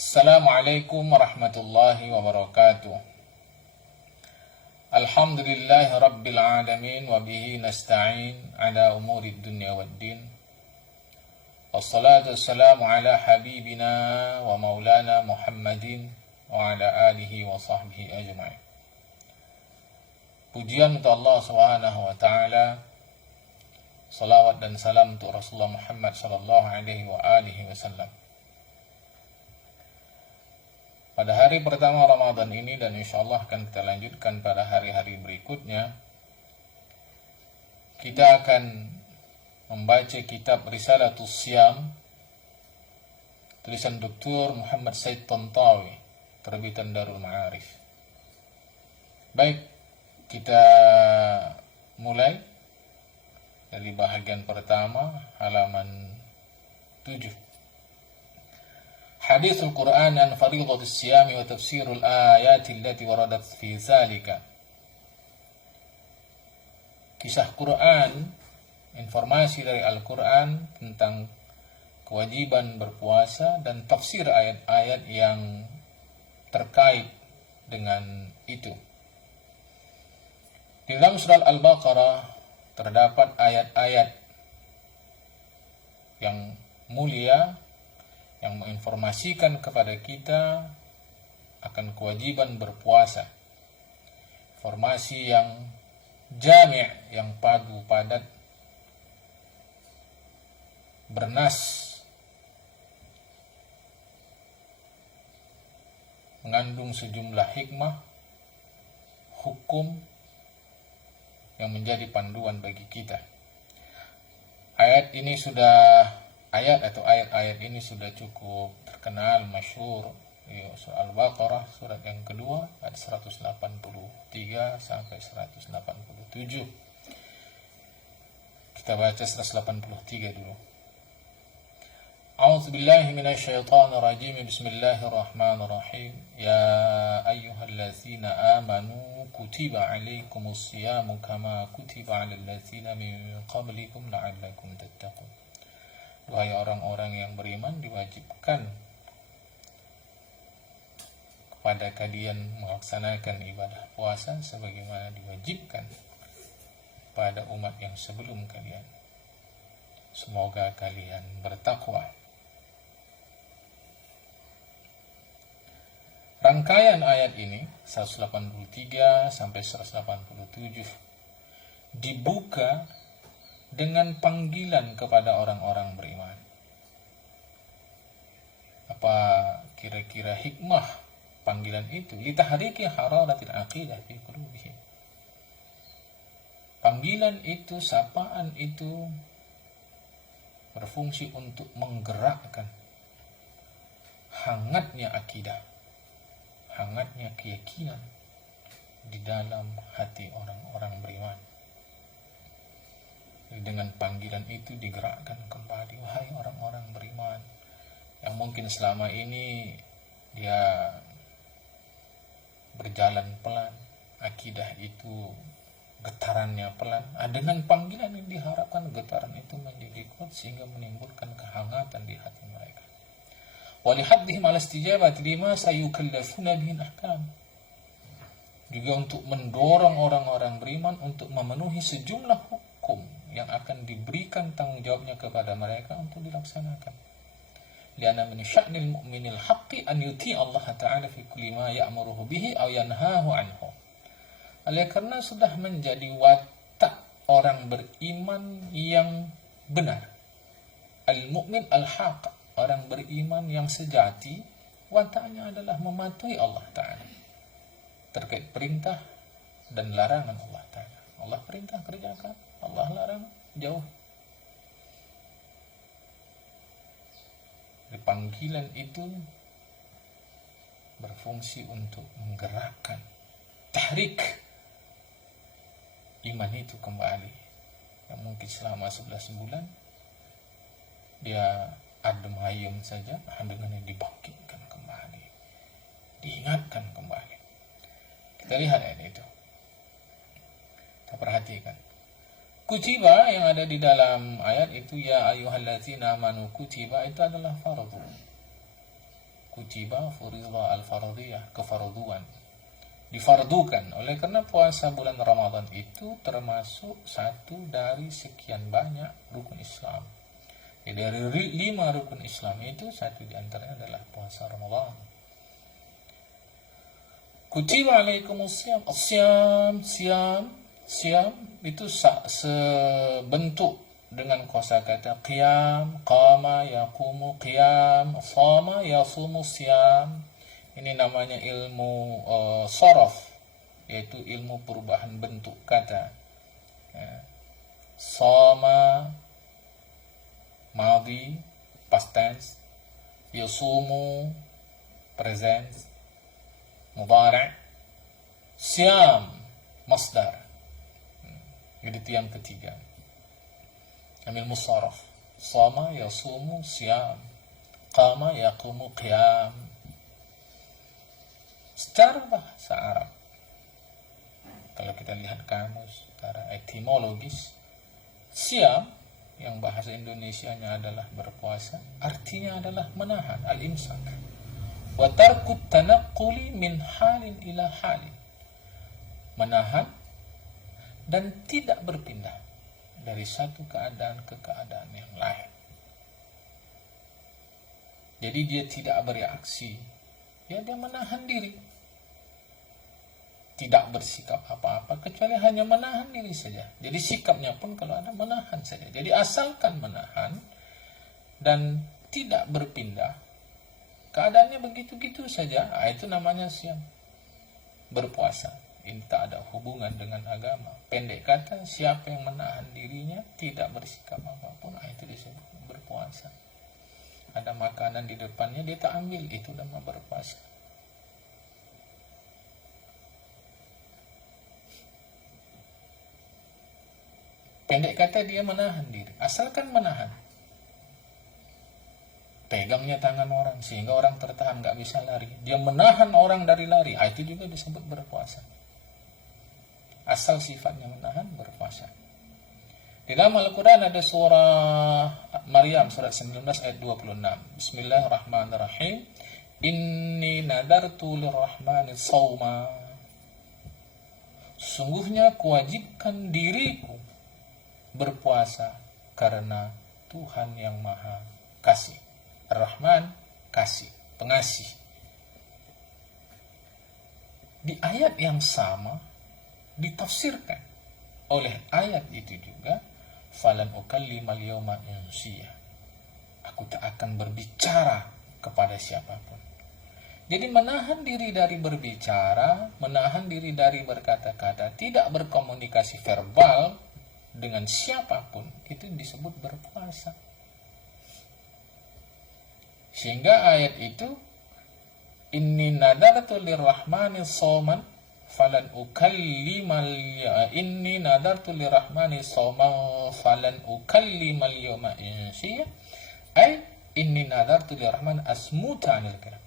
Assalamualaikum warahmatullahi wabarakatuh. Alhamdulillahi rabbil alamin wa bihi nasta'in ala umuri dunya waddin. Wassalatu wassalamu ala habibina wa maulana Muhammadin wa ala alihi wa sahbihi ajma'in. Pujian untuk Allah Subhanahu wa taala. Salawat dan salam untuk Rasulullah Muhammad sallallahu alaihi wa alihi wasallam. Pada hari pertama Ramadan ini dan insyaallah akan kita lanjutkan pada hari-hari berikutnya, kita akan membaca kitab Risalatus Siyam tulisan Dr. Muhammad Said Tantawi, terbitan Darul Ma'arif. Baik, kita mulai dari bahagian pertama halaman 7. Hadithul Quran an faridatis siyami wa tafsirul ayati allati waradat fi zalika. Kisah Quran, informasi dari Al-Quran tentang kewajiban berpuasa dan tafsir ayat-ayat yang terkait dengan itu. Di dalam surah Al-Baqarah terdapat ayat-ayat yang mulia yang menginformasikan kepada kita akan kewajiban berpuasa. Informasi yang jami', yang padu padat, bernas, mengandung sejumlah hikmah, hukum yang menjadi panduan bagi kita. Ayat-ayat ini sudah cukup terkenal, masyhur. Surah Al-Baqarah, surat yang kedua, ayat 183 sampai 187. Kita baca 183 dulu. A'udzu billahi minasyaitonir rajim. Bismillahirrahmanirrahim. Ya ayyuhallazina amanu kutiba 'alaikumus siyamu kama kutiba 'alal ladzina min qablikum la'allakum tattaqun. Wahai orang-orang yang beriman, diwajibkan kepada kalian melaksanakan ibadah puasa sebagaimana diwajibkan pada umat yang sebelum kalian. Semoga kalian bertakwa. Rangkaian ayat ini 183 sampai 187 dibuka dengan panggilan kepada orang-orang beriman. Apa kira-kira hikmah panggilan itu? Litahriki hararatil aqidah fi qulubihim. Panggilan itu, sapaan itu berfungsi untuk menggerakkan hangatnya akidah, hangatnya keyakinan di dalam hati orang-orang beriman. Dengan panggilan itu digerakkan kembali, wahai orang-orang beriman yang mungkin selama ini dia berjalan pelan, akidah itu getarannya pelan. Dengan panggilan ini diharapkan getaran itu menjadi kuat sehingga menimbulkan kehangatan di hati mereka. Walihaddihim ala istijabati lima sayukallafuna bihi ahkam. Juga untuk mendorong orang-orang beriman untuk memenuhi sejumlah hukum yang akan diberikan tanggung jawabnya kepada mereka untuk dilaksanakan. Lianna min sya'nil mu'minil haqqi an yuti Allah Ta'ala fi kulli ma ya'muruhu bihi aw yanhahu anhu. Oleh karena sudah menjadi watak orang beriman yang benar. Al-mu'min al-haq, orang beriman yang sejati, wataknya adalah mematuhi Allah Ta'ala terkait perintah dan larangan Allah Ta'ala. Allah perintah kerjakan, Allah larang jauh. Di panggilan itu berfungsi untuk menggerakkan tahrik iman itu kembali, yang mungkin selama 11 bulan dia adem ayem saja, dengannya dibangkitkan kembali, diingatkan kembali. Kita lihat ayat itu, kita perhatikan. Kutiba yang ada di dalam ayat itu, ya ayyuhallazina amanu kutiba, itu adalah fardhu. kutiba furida al-fardiyah, kefarduan, difardukan. Oleh karena puasa bulan Ramadan itu termasuk satu dari sekian banyak rukun Islam. Dari 5 rukun Islam itu satu di antaranya adalah puasa Ramadan. Kutiba alaikumus siyam, siam itu sebentuk dengan kosakata qiyam, qama yaqumu qiyam, shama yasumu siyam. Ini namanya ilmu sorof, yaitu ilmu perubahan bentuk kata. Ya. Shama madhi, past tense, yasumu present, mudhari', siyam masdar. Jadi itu yang ketiga. Ambil musarraf. Sama yasumu siyam. Qama yaqumu qiyam. Secara bahasa Arab, kalau kita lihat kamus secara etimologis, siyam yang bahasa Indonesianya adalah berpuasa, artinya adalah menahan, al-imsak. Wa tarkut tanaqquli min halin ila halin. Menahan dan tidak berpindah dari satu keadaan ke keadaan yang lain. Jadi dia tidak bereaksi, dia menahan diri, tidak bersikap apa-apa kecuali hanya menahan diri saja. Jadi sikapnya pun kalau ada menahan saja. Jadi asalkan menahan dan tidak berpindah, keadaannya begitu-gitu saja, itu namanya siam, berpuasa. Ini tak ada hubungan dengan agama. Pendek kata, siapa yang menahan dirinya tidak bersikap apapun, itu disebut berpuasa. Ada makanan di depannya, dia tak ambil, itu nama berpuasa. Pendek kata, dia menahan diri, asalkan menahan. Pegangnya tangan orang sehingga orang tertahan, gak bisa lari, dia menahan orang dari lari, itu juga disebut berpuasa. Asal sifatnya menahan, berpuasa. Di dalam Al-Quran ada surah Maryam, surat 19 ayat 26. Bismillahirrahmanirrahim. Inni nadartu lirrahmani sawma. Sungguhnya kuwajibkan diriku berpuasa karena Tuhan yang Maha Kasih. Ar-Rahman, kasih, pengasih. Di ayat yang sama ditafsirkan oleh ayat itu juga, falan ukallimal yawma insiya. Aku tak akan berbicara kepada siapapun. Jadi menahan diri dari berbicara, menahan diri dari berkata-kata, tidak berkomunikasi verbal dengan siapapun, itu disebut berpuasa. Sehingga ayat itu, inni nadartu lirrahmani shawman falan ukallimal inni nadartu lirrahmani shawman falan ukallimal yawma insiya, ay inni nadartu lirrahman asmuta anil kalam.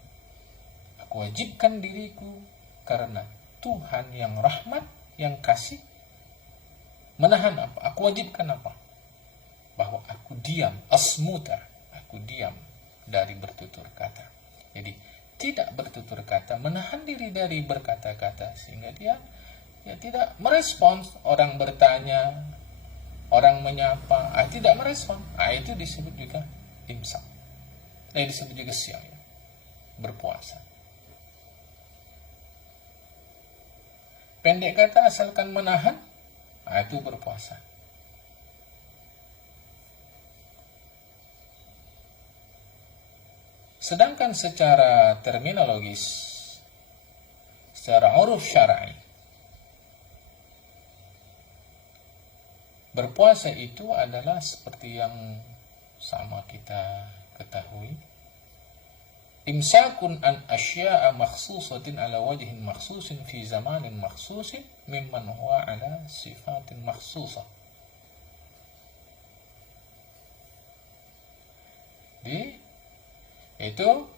Aku wajibkan diriku karena Tuhan yang rahmat, yang kasih, menahan apa? Aku wajibkan apa? Bahwa aku diam, asmuta, aku diam dari bertutur kata. Jadi tidak bertutur kata, menahan diri dari berkata-kata, sehingga dia tidak merespons orang bertanya, orang menyapa, tidak merespon. Itu disebut juga imsak. Disebut juga siam, berpuasa. Pendek kata, asalkan menahan, itu berpuasa. Sedangkan secara terminologis, secara uruf syar'i, berpuasa itu adalah seperti yang sama kita ketahui, imsakun an asya'a makhsusatin ala wajhin makhsusin fi zamanin makhsusin mimman huwa ala sifatin makhsusah. Itu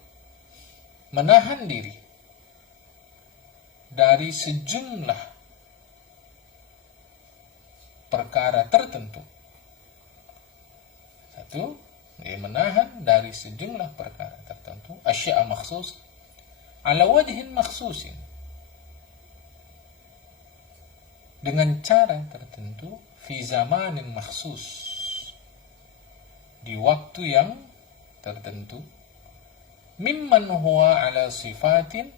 menahan diri dari sejumlah perkara tertentu. Satu, dia menahan dari sejumlah perkara tertentu asya'a makhsus ala wajhin makhsusin, dengan cara tertentu, fi zamanin makhsus, di waktu yang tertentu, mimman huwa ala sifatin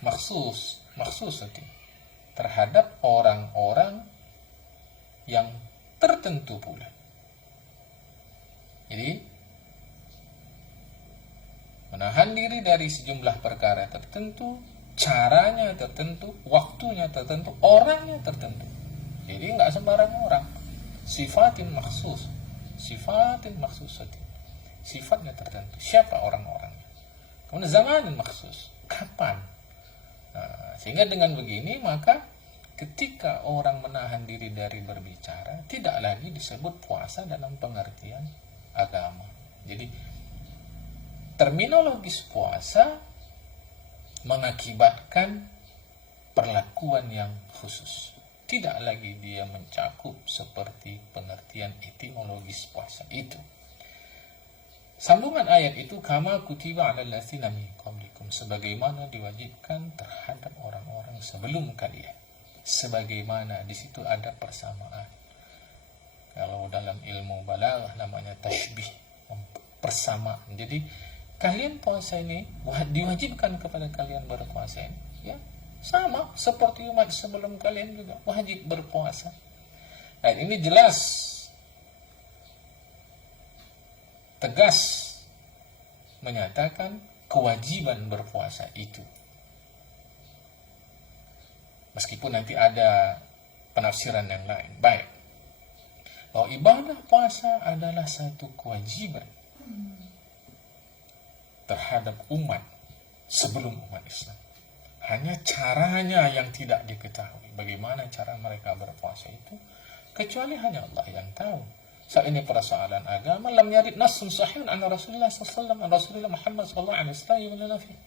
makhsusatin, terhadap orang-orang yang tertentu pula. Jadi menahan diri dari sejumlah perkara tertentu, caranya tertentu, waktunya tertentu, orangnya tertentu. Jadi nggak sembarang orang. Sifatin makhsusatin, sifatnya tertentu. Siapa orang-orangnya? Kemudian zamanin makhsus, kapan? Nah, sehingga dengan begini maka ketika orang menahan diri dari berbicara, tidak lagi disebut puasa dalam pengertian agama. Jadi terminologis puasa mengakibatkan perlakuan yang khusus. Tidak lagi dia mencakup seperti pengertian etimologis puasa itu. Sambungan ayat itu, kama kutiba 'alal ladzina min qablikum, sebagaimana diwajibkan terhadap orang-orang sebelum kalian. Sebagaimana, di situ ada persamaan. Kalau dalam ilmu balaghah namanya tashbih, persamaan. Jadi kalian puasa ini diwajibkan kepada kalian berpuasa ini, ya sama seperti umat sebelum kalian juga wajib berpuasa. Dan ini jelas, tegas menyatakan kewajiban berpuasa itu. Meskipun nanti ada penafsiran yang lain. Baik, bahwa ibadah puasa adalah satu kewajiban terhadap umat sebelum umat Islam. Hanya caranya yang tidak diketahui. Bagaimana cara mereka berpuasa itu, kecuali hanya Allah yang tahu. Saat ini persoalan agama, lam yarid nassun sahihun an Rasulullah sallallahu alaihi wasallam, Rasulullah Muhammad sallallahu alaihi wasallam.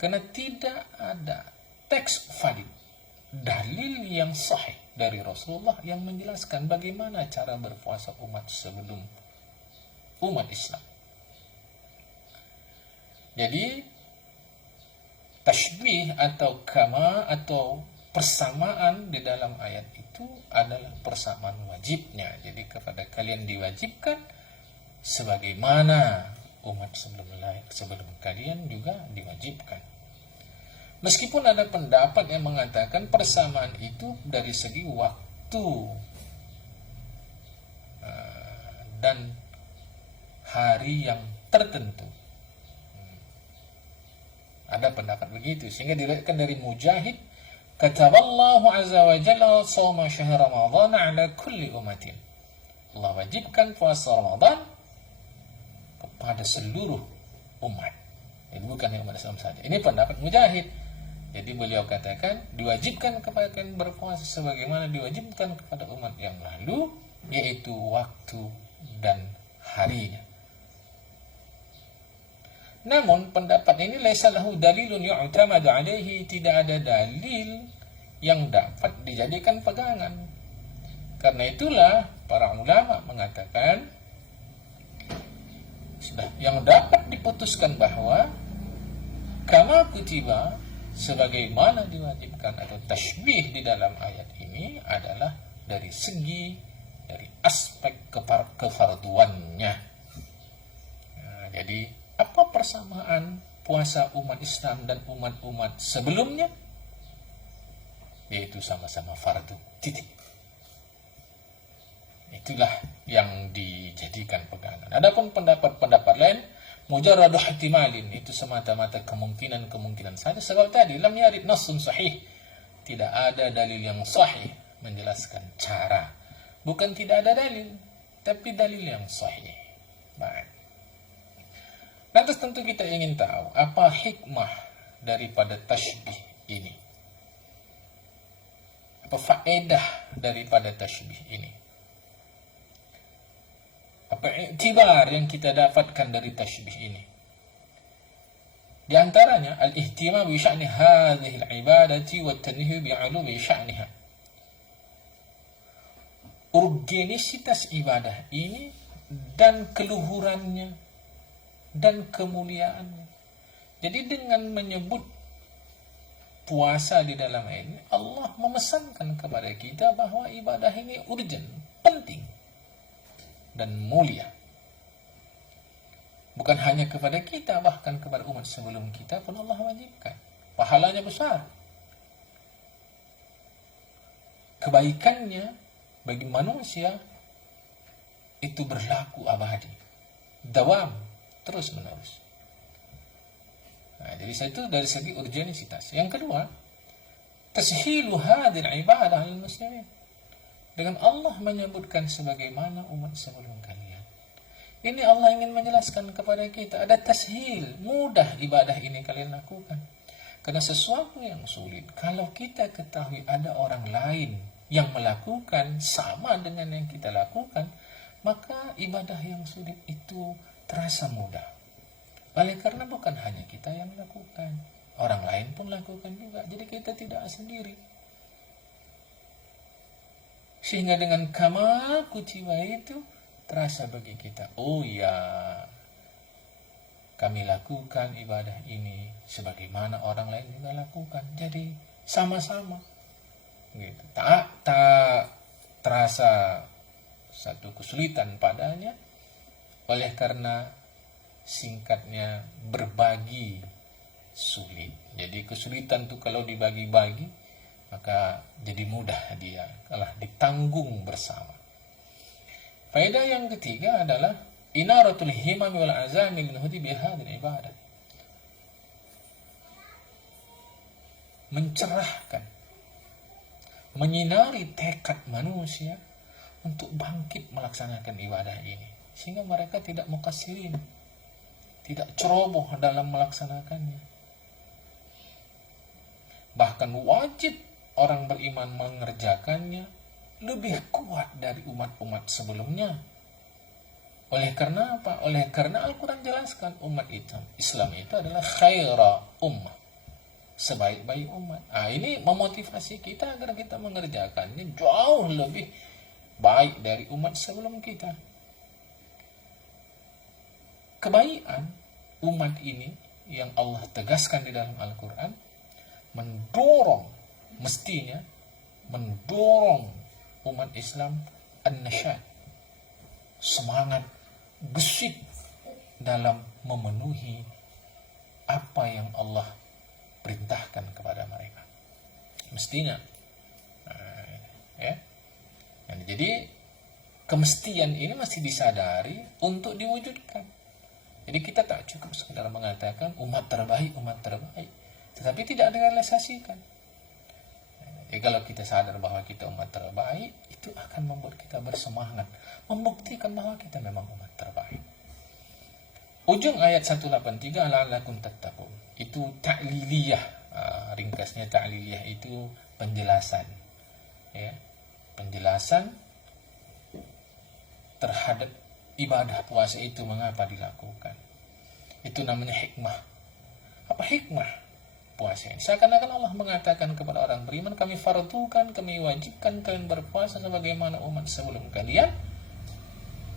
Karena tidak ada teks valid, dalil yang sahih dari Rasulullah yang menjelaskan bagaimana cara berpuasa umat sebelum umat Islam. Jadi tashbih atau kama atau persamaan di dalam ayat itu adalah persamaan wajibnya. Jadi kepada kalian diwajibkan sebagaimana umat sebelum kalian juga diwajibkan. Meskipun ada pendapat yang mengatakan persamaan itu dari segi waktu dan hari yang tertentu. Ada pendapat begitu, sehingga diriwayatkan dari Mujahid, kataballahu azza wa jalla shawma syahr Ramadan ala kulli ummatin. Allah wajibkan puasa Ramadan kepada seluruh umat. Ini bukan umat Islam saja. Ini pendapat Mujahid. Jadi beliau katakan diwajibkan kepada kalian berpuasa sebagaimana diwajibkan kepada umat yang lalu, yaitu waktu dan harinya. Namun pendapat ini laisa lahu dalilun yu'tamadu alaihi, tidak ada dalil yang dapat dijadikan pegangan. Karena itulah para ulama mengatakan yang dapat diputuskan bahwa kama kutiba, sebagaimana diwajibkan atau tashbih di dalam ayat ini adalah dari aspek kefarduannya. Nah, jadi apa persamaan puasa umat Islam dan umat-umat sebelumnya? Yaitu sama-sama fardu. Titik. Itulah yang dijadikan pegangan. Adapun pendapat-pendapat lain, mujarradu ihtimalin, itu semata-mata kemungkinan saja. Sebab tadi lam yarid nassun sahih, tidak ada dalil yang sahih menjelaskan cara. Bukan tidak ada dalil, tapi dalil yang sahih. Baik. Lantas tentu kita ingin tahu apa hikmah daripada tashbih ini. Apa faedah daripada tashbih ini? Apa iktibar yang kita dapatkan dari tashbih ini? Di antaranya al-ihtimam bi sya'ni hadhihi al-ibadati wa at-tanhih bi 'ulumi sya'niha. Urgenisitas ibadah ini dan keluhurannya dan kemuliaannya. Jadi dengan menyebut puasa di dalam ini, Allah memesankan kepada kita bahwa ibadah ini urgent, penting, dan mulia. Bukan hanya kepada kita, bahkan kepada umat sebelum kita pun Allah wajibkan. Pahalanya besar. Kebaikannya bagi manusia itu berlaku abadi. Dawam, terus menerus. Nah, jadi itu dari segi urgensitas. Yang kedua, tashilu hadil ibadah al muslimin. Dengan Allah menyebutkan sebagaimana umat sebelum kalian. Ini Allah ingin menjelaskan kepada kita, ada tashil, mudah ibadah ini kalian lakukan. Karena sesuatu yang sulit, kalau kita ketahui ada orang lain yang melakukan sama dengan yang kita lakukan, maka ibadah yang sulit itu terasa mudah. Oleh karena bukan hanya kita yang lakukan, orang lain pun lakukan juga. Jadi kita tidak sendiri. Sehingga dengan kamal kutiwa itu terasa bagi kita, oh ya, kami lakukan ibadah ini sebagaimana orang lain juga lakukan. Jadi sama-sama gitu. Tak terasa satu kesulitan padanya, oleh karena singkatnya berbagi sulit. Jadi kesulitan itu kalau dibagi-bagi, maka jadi mudah dia kalah ditanggung bersama. Faedah yang ketiga adalah inaratul himam wal azami min hudi bihadil ibadah. Mencerahkan, menyinari tekad manusia untuk bangkit melaksanakan ibadah ini, sehingga mereka tidak mukasirin, tidak ceroboh dalam melaksanakannya. Bahkan wajib orang beriman mengerjakannya lebih kuat dari umat-umat sebelumnya. Oleh karena apa? Oleh karena Al-Quran jelaskan umat Islam itu adalah khaira ummah, sebaik-baik umat. Ini memotivasi kita agar kita mengerjakannya jauh lebih baik dari umat sebelum kita. Kebaikan umat ini yang Allah tegaskan di dalam Al-Quran mendorong, mestinya mendorong umat Islam an-nasyad, semangat, gesit dalam memenuhi apa yang Allah perintahkan kepada mereka. Mestinya. Jadi kemestian ini masih disadari untuk diwujudkan. Jadi kita tak cukup sekedar mengatakan umat terbaik, tetapi tidak direalisasikan. Jadi kalau kita sadar bahwa kita umat terbaik, itu akan membuat kita bersemangat, membuktikan bahwa kita memang umat terbaik. Ujung ayat 183, la'allakum tattaqun, itu ta'liliyah. Ringkasnya ta'liliyah itu penjelasan. Ya, penjelasan terhadap ibadah puasa itu mengapa dilakukan. Itu namanya hikmah. Apa hikmah puasa ini? Seakan-akan Allah mengatakan kepada orang beriman, kami fardukan, kami wajibkan kalian berpuasa sebagaimana umat sebelum kalian.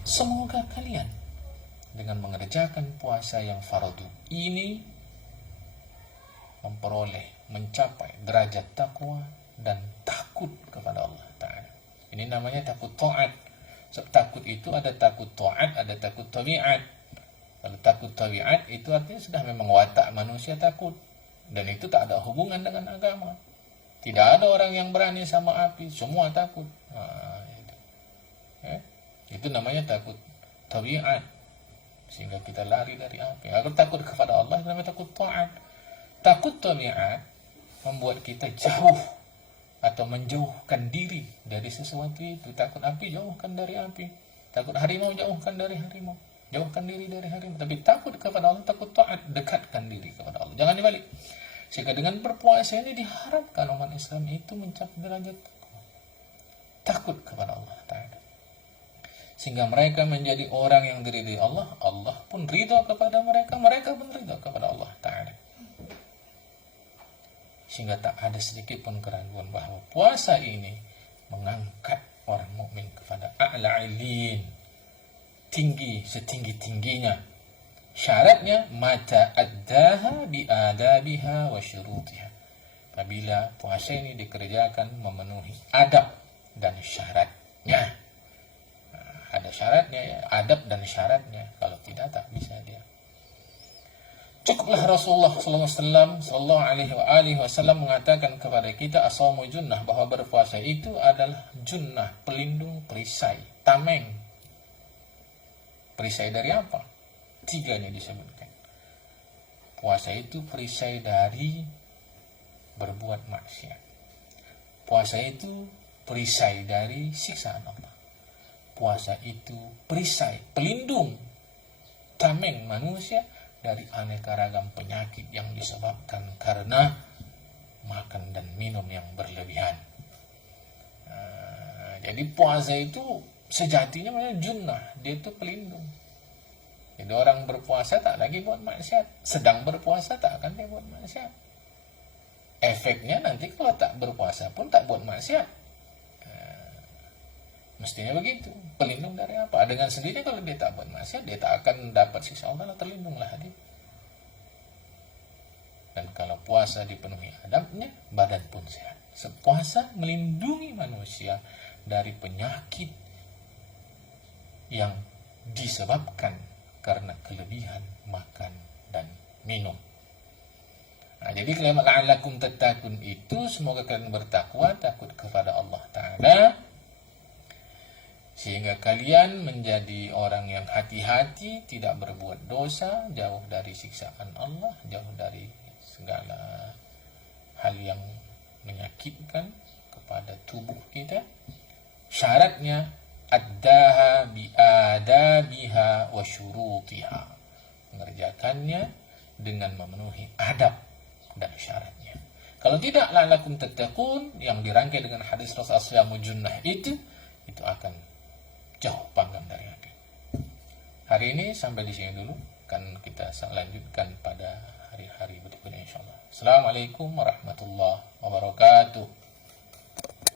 Semoga kalian dengan mengerjakan puasa yang fardu ini memperoleh, mencapai derajat takwa dan takut kepada Allah Ta'ala. Ini namanya takut ta'at. Sebab takut itu ada takut ta'at, ada takut tabi'at. Kalau takut tabi'at itu artinya sudah memang watak manusia takut. Dan itu tak ada hubungan dengan agama. Tidak ada orang yang berani sama api, semua takut. Itu. Itu namanya takut tabiat, sehingga kita lari dari api. Kalau takut kepada Allah, itu namanya takut ta'at. Takut tabiat membuat kita jauh atau menjauhkan diri dari sesuatu itu. Takut api, jauhkan dari api. Takut harimau, jauhkan dari harimau. Jauhkan diri dari harimau. Tapi takut kepada Allah, takut ta'at, dekatkan diri kepada Allah. Jangan dibalik. Sehingga dengan berpuasa ini diharapkan umat Islam itu mencapai derajat takut kepada Allah Ta'ala. Sehingga mereka menjadi orang yang diridhai Allah, Allah pun ridha kepada mereka, mereka pun ridha kepada Allah Ta'ala. Sehingga tak ada sedikit pun keraguan bahwa puasa ini mengangkat orang mukmin kepada a'la ilin, tinggi setinggi-tingginya Syaratnya mata addaha biadabiha wa syurutiha. Apabila puasa ini dikerjakan memenuhi adab dan syaratnya. Ada syaratnya ya, adab dan syaratnya. Kalau tidak tak bisa dia. Cukuplah Rasulullah sallallahu alaihi wasallam mengatakan kepada kita as-shaumu junnah, bahwa berpuasa itu adalah junnah, pelindung, perisai, tameng. Perisai dari apa? 3 nya disebutkan. Puasa itu perisai dari berbuat maksiat. Puasa itu perisai dari siksaan Allah. Puasa itu perisai, pelindung, tameng manusia dari aneka ragam penyakit yang disebabkan karena makan dan minum yang berlebihan. Jadi puasa itu sejatinya junnah, dia itu pelindung. Jadi orang berpuasa tak lagi buat maksiat, sedang berpuasa tak akan dia buat maksiat. Efeknya nanti kalau tak berpuasa pun tak buat maksiat. Mestinya begitu. Pelindung dari apa? Dengan sendiri kalau dia tak buat maksiat, dia tak akan dapat siksa Allah, terlindunglah dia. Dan kalau puasa dipenuhi adabnya, badan pun sehat. Puasa melindungi manusia dari penyakit yang disebabkan karena kelebihan makan dan minum. Nah, jadi kalimat la'allakum tattaqun itu semoga kalian bertakwa, takut kepada Allah Ta'ala, sehingga kalian menjadi orang yang hati-hati, tidak berbuat dosa, jauh dari siksaan Allah, jauh dari segala hal yang menyakitkan kepada tubuh kita. Syaratnya addaha biadabiha wa syurutiha, mengerjakannya dengan memenuhi adab dan syaratnya. Kalau tidak, la'allakum tattaqun yang dirangkai dengan hadis Rasulullah as-shaumu junnah itu akan jauh panggang dari hati. Hari ini sampai di sini dulu, kan kita lanjutkan pada hari-hari berikutnya insyaallah. Assalamualaikum warahmatullahi wabarakatuh.